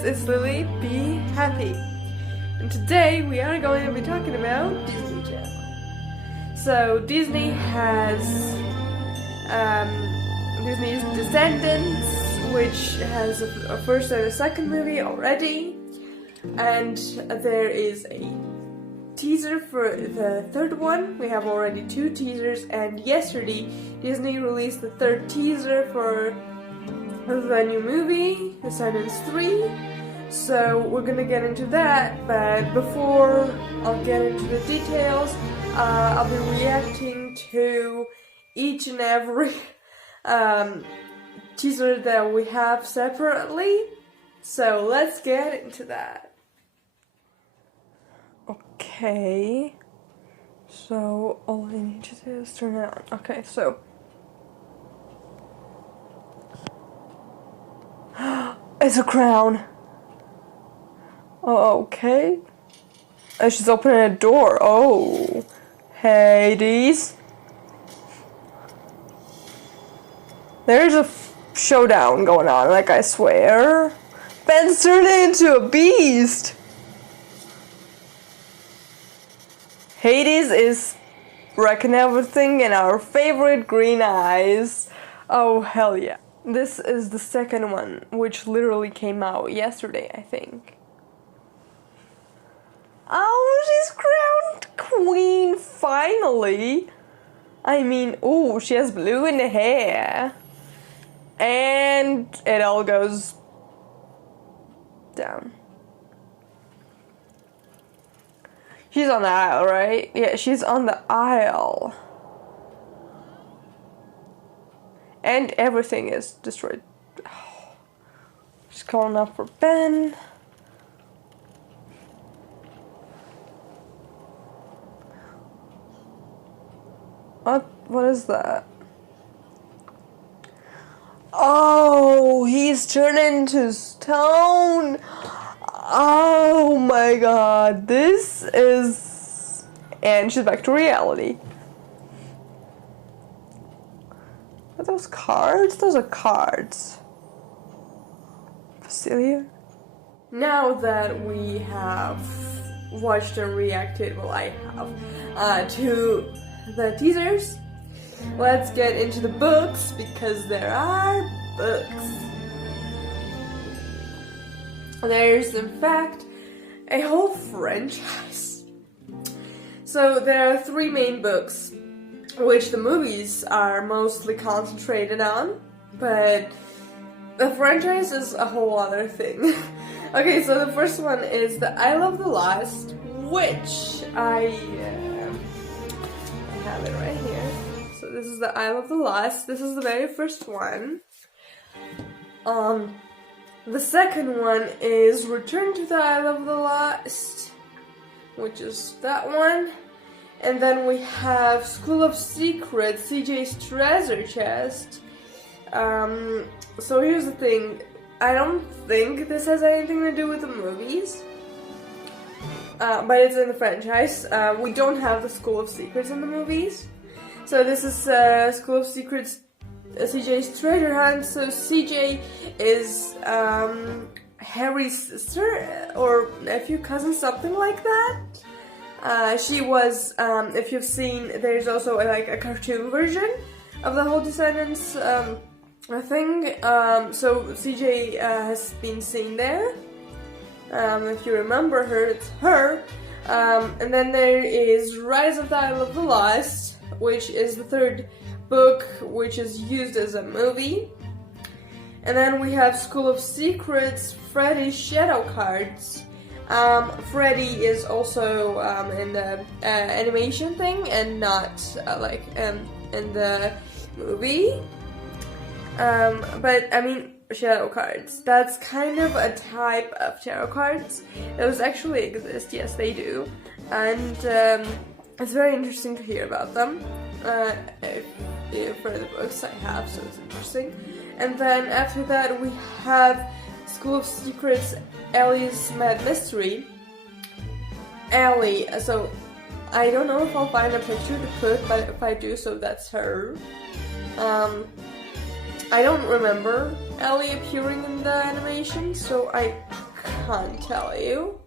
guys, it's Lily, be happy. And today we are going to be talking about Disney Channel. So Disney has Disney's Descendants, which has a first and a second movie already. And there is a teaser for the third one. We have already 2 teasers, and yesterday Disney released the third teaser for the new movie, Descendants 3. So we're gonna get into that, but before I'll get into the details, I'll be reacting to each and every teaser that we have separately. So let's get into that. Okay, so all I need to do is turn it on. Okay, so it's a crown. Oh, okay. And she's opening a door. Oh, Hades. There's a showdown going on, like I swear. Ben's turned into a beast. Hades is wrecking everything in our favorite green eyes. Oh, hell yeah. This is the second one, which literally came out yesterday, I think. Oh, she's crowned queen, finally! I mean, ooh, she has blue in the hair. And it all goes down. She's on the aisle, right? Yeah, she's on the aisle. And everything is destroyed. Oh. She's calling up for Ben. What is that? Oh, he's turned into stone. Oh my god, this is... And she's back to reality. Are those cards? Those are cards. Facilier? Now that we have watched and reacted, well I have, to the teasers, let's get into the books, because there are books. There's, in fact, a whole franchise. So there are 3 main books, which the movies are mostly concentrated on, but the franchise is a whole other thing. Okay, so the first one is The Isle of the Lost, which I have it right here. So this is The Isle of the Lost. This is the very first one. The second one is Return to the Isle of the Lost, which is that one. And then we have School of Secrets, CJ's Treasure Chest. So here's the thing. I don't think this has anything to do with the movies. But it's in the franchise. We don't have the School of Secrets in the movies. So this is School of Secrets, CJ's Treasure Hunt. So CJ is Harry's sister or nephew, cousin, something like that. She was, if you've seen, there's also like a cartoon version of the whole Descendants thing. So CJ has been seen there. If you remember her, it's her. And then there is Rise of the Isle of the Lost, which is the third book, which is used as a movie. And then we have School of Secrets, Freddy's Shadow Cards. Freddy is also in the animation thing and not like in the movie. But I mean, shadow cards. That's kind of a type of tarot cards. Those actually exist, yes they do. And it's very interesting to hear about them. For the books I have, so it's interesting. And then after that we have School of Secrets, Ellie's Mad Mystery. Ellie, so I don't know if I'll find a picture to put, but if I do, so that's her. I don't remember Ellie appearing in the animation, so I can't tell you.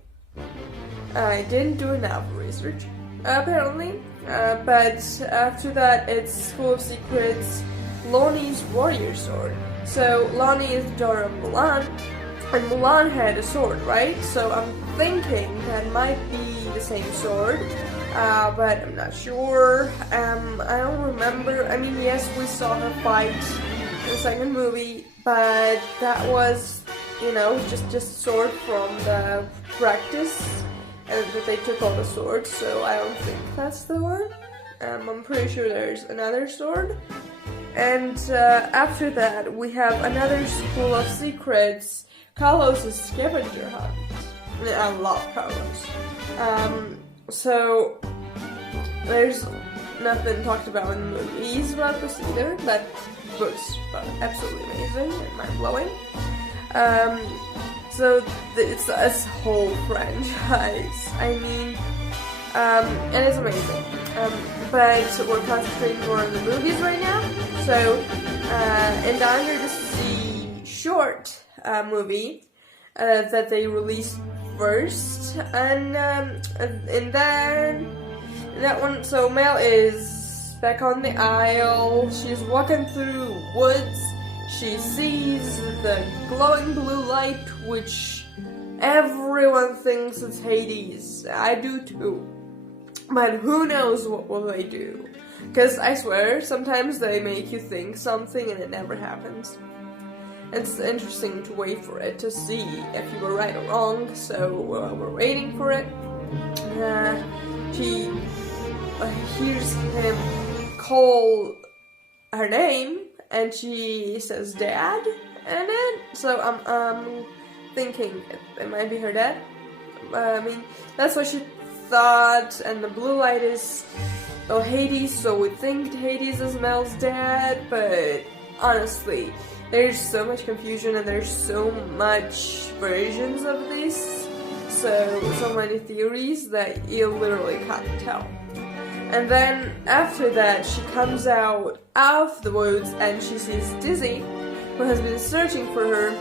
I didn't do enough research, apparently. But after that, it's School of Secrets, Lonnie's warrior sword. So Lonnie is the daughter of Mulan, and Mulan had a sword, right? So I'm thinking that might be the same sword, but I'm not sure. I don't remember. I mean, yes, we saw her fight in the second movie, but that was, just a sword from the practice, and that they took all the swords, so I don't think that's the one. I'm pretty sure there's another sword. And after that, we have another School of Secrets, Carlos's scavenger hunt. I love Carlos. So there's nothing talked about in the movies about this either. That book's absolutely amazing and mind-blowing. So it's a whole franchise. I mean, and it's amazing. But we're concentrating more on the movies right now. So in the Under the Sea short movie that they released first, and then that one, so Mel is back on the Isle. She's walking through woods. She sees the glowing blue light, which everyone thinks is Hades. I do too. But who knows what will they do? Because I swear, sometimes they make you think something and it never happens. It's interesting to wait for it to see if you were right or wrong, so we're waiting for it. She hears him call her name, and she says Dad, and then, so I'm thinking it might be her dad. I mean, that's what she thought, and the blue light is Hades, so we think Hades is Mel's dad, but honestly, there's so much confusion and there's so much versions of this, so many theories that you literally can't tell. And then after that, she comes out of the woods and she sees Dizzy, who has been searching for her,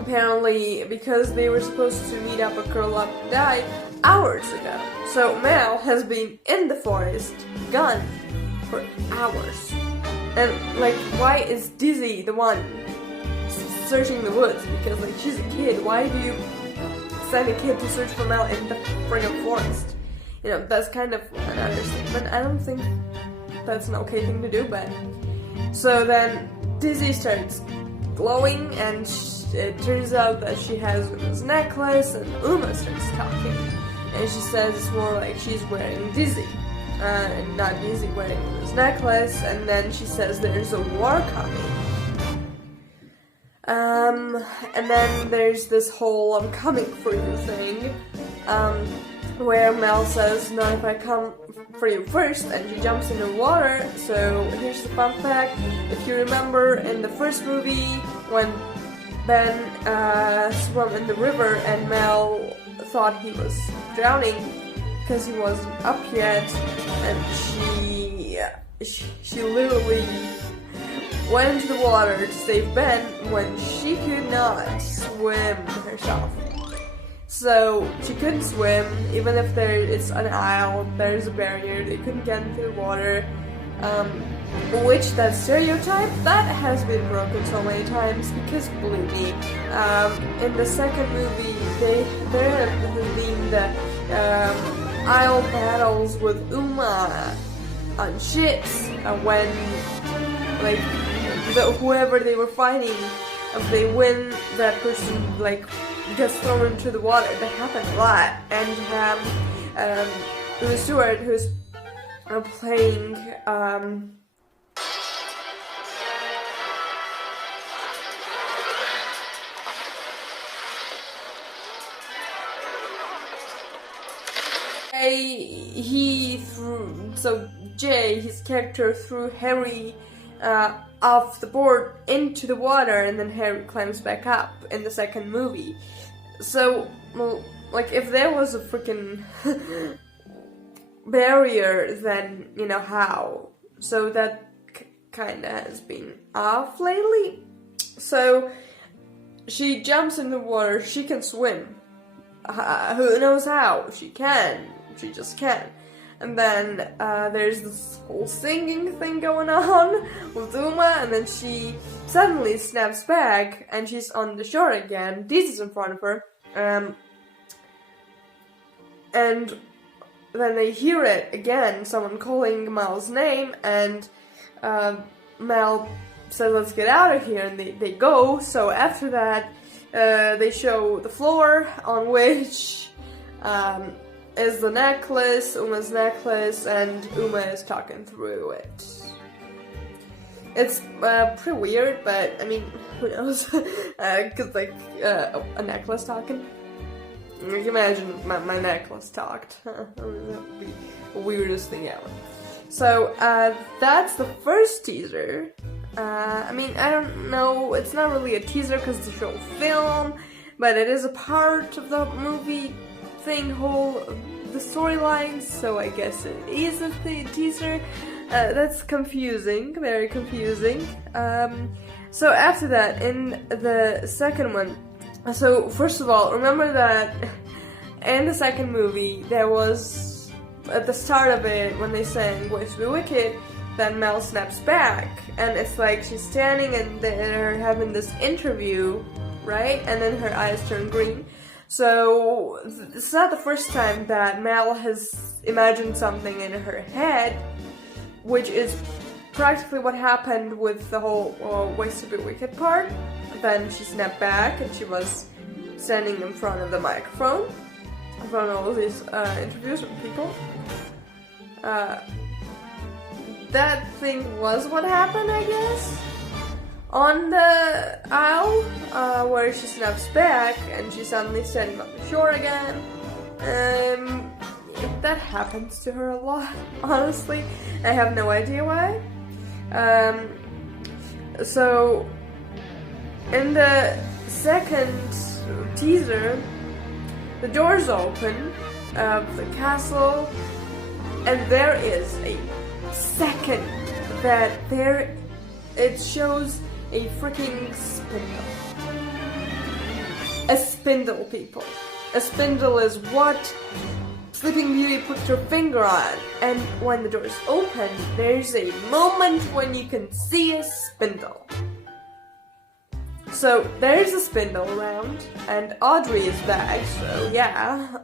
apparently because they were supposed to meet up and curl up and die hours ago. So Mel has been in the forest, gone, for hours. And why is Dizzy the one searching the woods? Because she's a kid. Why do you send a kid to search for Mel in the friggin' forest? That's kind of an understatement. I don't think that's an okay thing to do, but... So then Dizzy starts glowing, and it turns out that she has Uma's necklace, and Uma starts talking. And she says it's more like she's wearing Dizzy, and not Dizzy wearing Uma's necklace, and then she says there's a war coming. And then there's this whole I'm coming for you thing, where Mel says, not if I come for you first, and she jumps in the water. So here's the fun fact: if you remember in the first movie when Ben swam in the river and Mel thought he was drowning because he wasn't up yet, and she literally went into the water to save Ben when she could not swim herself. So she couldn't swim, even if it's an isle, there's a barrier, they couldn't get into the water, which that stereotype, that has been broken so many times, because believe me, in the second movie, there have been the isle battles with Uma on ships, when, whoever they were fighting, if they win, that person, gets thrown into the water. That happened a lot. And Louis Stewart, who's playing Jay, his character, threw Harry off the board into the water, and then Harry climbs back up in the second movie. So, if there was a freaking barrier, then how? So that kinda has been off lately. So she jumps in the water, she can swim, who knows how? She can. She just can. And then there's this whole singing thing going on with Uma, and then she suddenly snaps back, and she's on the shore again. Deez is in front of her, and then they hear it again, someone calling Mal's name, and Mal says, let's get out of here, and they go. So after that, they show the floor on which is the necklace, Uma's necklace, and Uma is talking through it. It's pretty weird, but I mean, who knows? Cause like a necklace talking. You can imagine my necklace talked. That would be the weirdest thing ever. So that's the first teaser. I mean, I don't know. It's not really a teaser because it's a short film, but it is a part of the movie thing, the storylines. So I guess it is a teaser. That's confusing, very confusing. So after that, in the second one, so first of all, remember that in the second movie, there was, at the start of it, when they sang Ways to be Wicked, then Mel snaps back, and it's like she's standing and they're having this interview, right? And then her eyes turn green. So it's not the first time that Mel has imagined something in her head, which is practically what happened with the whole Ways to be Wicked part. Then she snapped back and she was standing in front of the microphone in front of all these interviews with people. That thing was what happened, I guess, on the aisle, where she snaps back and she's suddenly standing on the shore again. That happens to her a lot, honestly. I have no idea why. So in the second teaser, the doors open of the castle, and there is a second that it shows a freaking spindle. A spindle, people. A spindle is what Sleeping Beauty put her finger on, and when the doors open, there's a moment when you can see a spindle. So there's a spindle around, and Audrey is back, so yeah.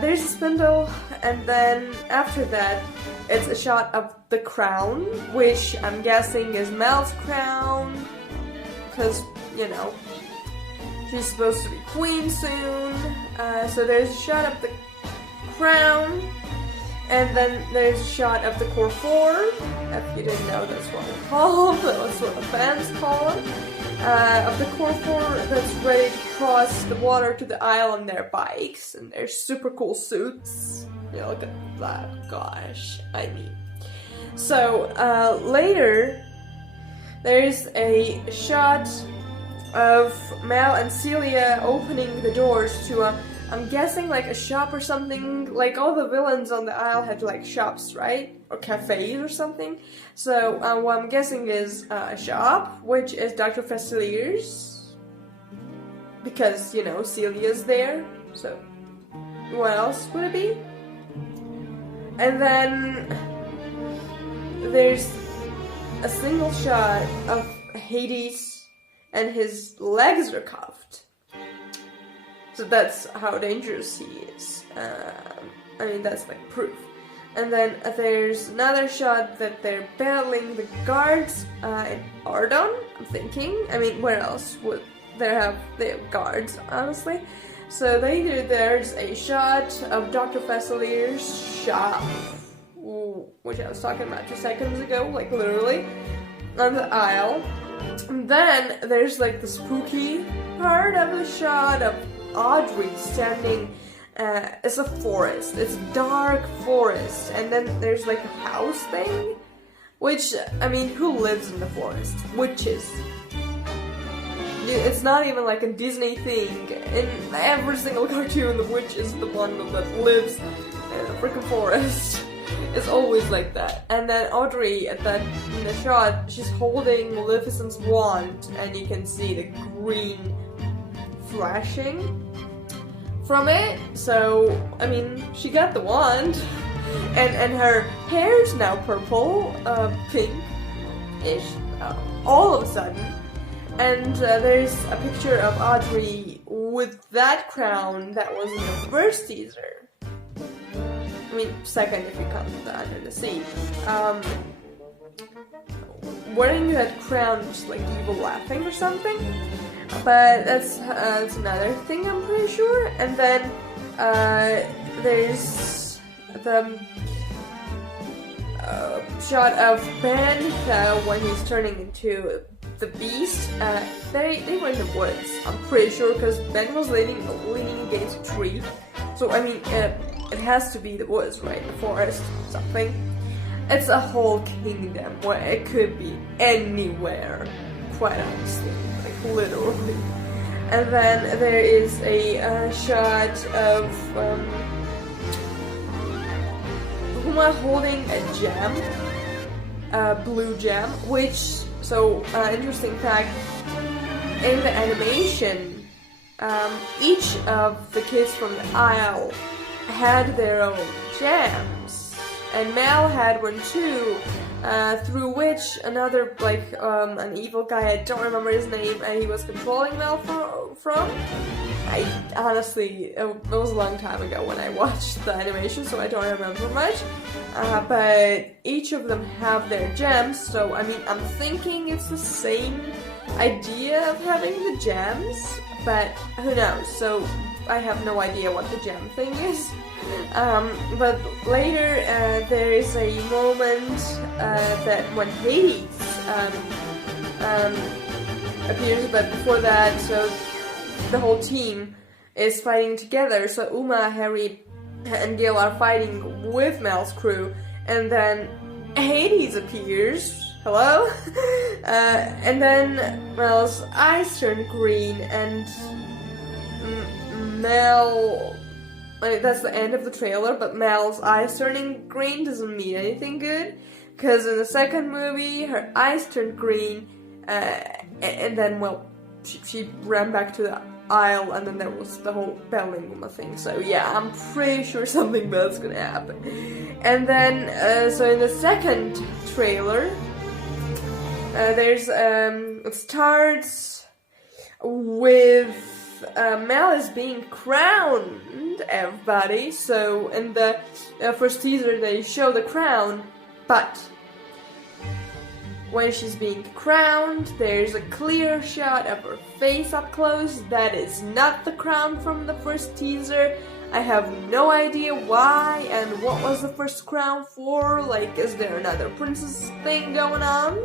There's a spindle, and then after that, it's a shot of the crown, which I'm guessing is Mel's crown, because, you know, she's supposed to be queen soon. So there's a shot of the crown, and then there's a shot of the core 4. If you didn't know, that's what we call them, that's what the fans call them. Of the core 4 that's ready to cross the water to the aisle on their bikes, and their super cool suits. You know, look at that, gosh, I mean. So, later, there's a shot of Mel and Celia opening the doors to I'm guessing like a shop or something. Like all the villains on the aisle had like shops, right? Or cafes or something. So what I'm guessing is a shop, which is Dr. Facilier's. Because, you know, Celia's there. So what else would it be? And then there's a single shot of Hades and his legs are cuffed. So that's how dangerous he is. I mean, that's like proof. And then there's another shot that they're battling the guards in Ardon, I'm thinking. I mean, where else would they have guards, honestly? So there's a shot of Dr. Facilier's shop, which I was talking about 2 seconds ago, like literally, on the aisle. And then there's like the spooky part of the shot of Audrey standing. It's a forest. It's a dark forest, and then there's like a house thing, which, I mean, who lives in the forest? Witches. It's not even like a Disney thing. In every single cartoon, the witch is the one that lives in a freaking forest. It's always like that. And then Audrey, in the shot, she's holding Maleficent's wand, and you can see the green flashing. from it. So, I mean, she got the wand. And her hair's now purple, pink-ish, all of a sudden. And there's a picture of Audrey with that crown that was in the first teaser. I mean, second if you count the Under the Sea. Wearing that crown, just like evil laughing or something. But that's another thing, I'm pretty sure. And then there's the shot of Ben when he's turning into the beast. They were in the woods, I'm pretty sure, because Ben was leaning against a tree. So, I mean, it has to be the woods, right? The forest, something. It's a whole kingdom where it could be anywhere, quite honestly, like literally. And then there is a shot of Huma holding a gem, blue gem, which, so, interesting fact, in the animation, each of the kids from the Isle had their own gems. And Mal had one too, through which another, like, an evil guy, I don't remember his name, and he was controlling Mal from. I honestly, it was a long time ago when I watched the animation, so I don't remember much. But each of them have their gems, so, I mean, I'm thinking it's the same idea of having the gems, but who knows, so I have no idea what the gem thing is. But later there is a moment that when Hades appears, but before that, so the whole team is fighting together. So Uma, Harry, and Gil are fighting with Mal's crew, and then Hades appears. Hello? And then Mal's eyes turn green, and Mal... that's the end of the trailer, but Mal's eyes turning green doesn't mean anything good, because in the second movie, her eyes turned green, and then, well, she ran back to the Isle, and then there was the whole Bellinguma thing, so yeah, I'm pretty sure something bad's gonna happen. And then, so in the second trailer, it starts with Mal is being crowned, everybody. So in the first teaser they show the crown, but when she's being crowned, there's a clear shot of her face up close. That is not the crown from the first teaser. I have no idea why and what was the first crown for. Like, is there another princess thing going on?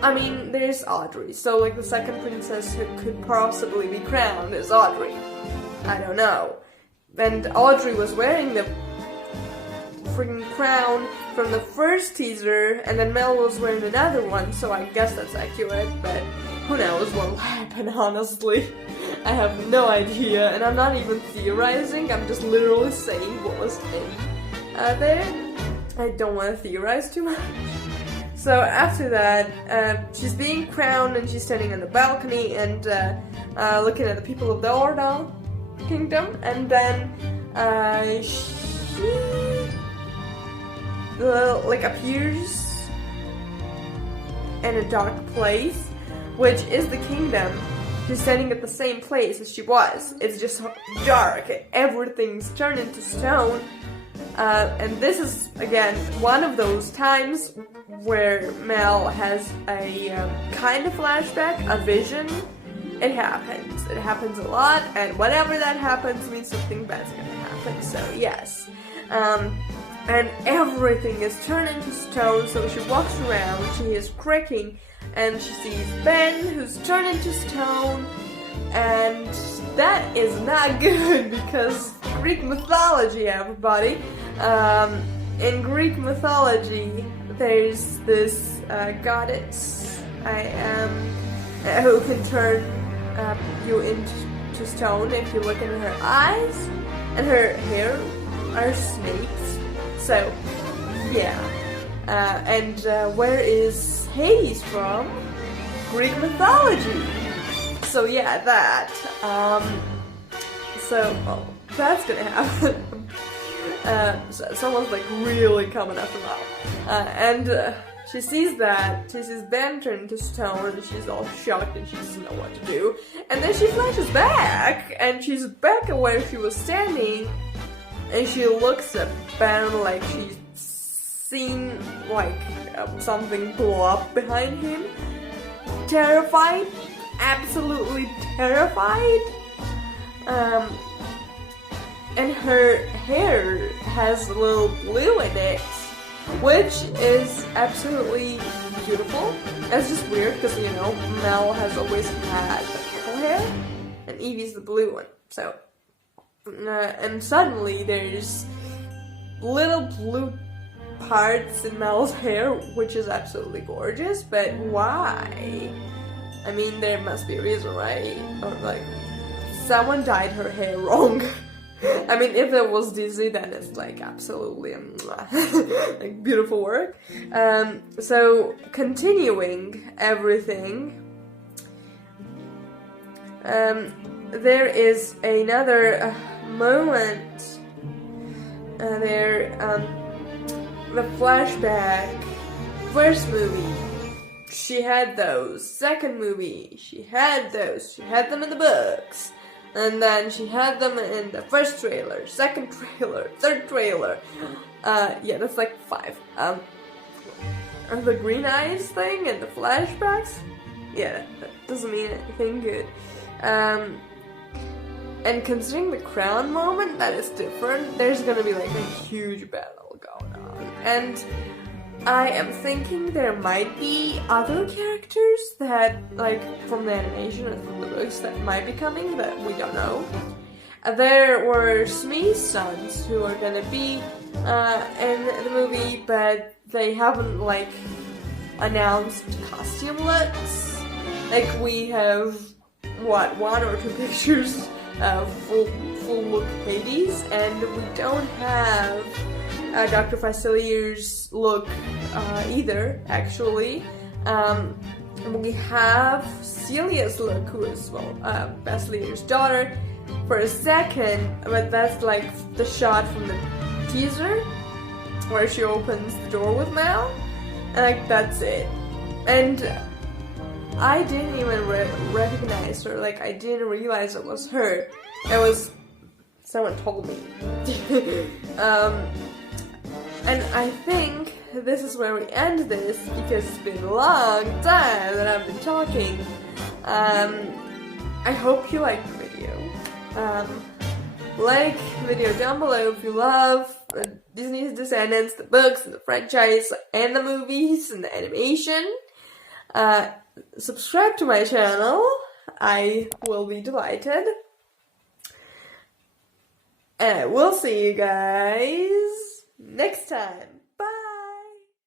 I mean, there's Audrey, so like the second princess who could possibly be crowned is Audrey. I don't know. And Audrey was wearing the freaking crown from the first teaser, and then Mel was wearing another one, so I guess that's accurate, but who knows what will happen, honestly. I have no idea, and I'm not even theorizing, I'm just literally saying what was in there. I don't want to theorize too much. So after that, she's being crowned and she's standing on the balcony and looking at the people of the Ordal Kingdom, and then she like appears in a dark place, which is the kingdom. She's standing at the same place as she was. It's just dark, everything's turned into stone. And this is, again, one of those times where Mel has a kind of flashback, a vision. It happens. It happens a lot, and whatever that happens means something bad's gonna happen, so yes. And everything is turned into stone, so she walks around, she is cracking, and she sees Ben, who's turned into stone, and that is not good, because Greek mythology, everybody. In Greek mythology, there's this goddess who can turn you into stone if you look in her eyes, and her hair are snakes. So, yeah. And where is Hades from? Greek mythology. So yeah, that. So, oh, that's gonna happen. Someone's like really coming after Mal. And she sees that, she sees Ben turn into stone, and she's all shocked and she doesn't know what to do. And then she flashes back, and she's back at where she was standing, and she looks at Ben like she's seen like something blow up behind him. Terrified, absolutely terrified. And her hair has a little blue in it, which is absolutely beautiful. It's just weird because, you know, Mel has always had the purple hair, and Evie's the blue one. So, and suddenly there's little blue parts in Mel's hair, which is absolutely gorgeous, but why? I mean, there must be a reason, right? Or like, someone dyed her hair wrong. I mean, if it was Disney, then it's like absolutely like beautiful work. So continuing everything, there is another moment. The flashback. First movie, she had those. Second movie, she had those. She had them in the books. And then she had them in the first trailer, second trailer, third trailer. Yeah, that's like 5. The green eyes thing and the flashbacks. Yeah, that doesn't mean anything good. And considering the crown moment, that is different. There's gonna be like a huge battle going on. And I am thinking there might be other characters that, like, from the animation and from the books that might be coming that we don't know. There were Smee's sons who are gonna be in the movie, but they haven't, like, announced costume looks. Like, we have, what, 1 or 2 pictures of full look Hades, and we don't have Dr. Facilier's look either, actually. We have Celia's look, who is, well, Facilier's daughter, for a second, but that's like the shot from the teaser, where she opens the door with Mal, and like, that's it. And I didn't even recognize her, like, I didn't realize it was her. It was, someone told me. And I think this is where we end this, because it's been a long time that I've been talking. I hope you liked the video. Like the video down below if you love Disney's Descendants, the books, and the franchise, and the movies, and the animation. Subscribe to my channel. I will be delighted. And we'll see you guys next time.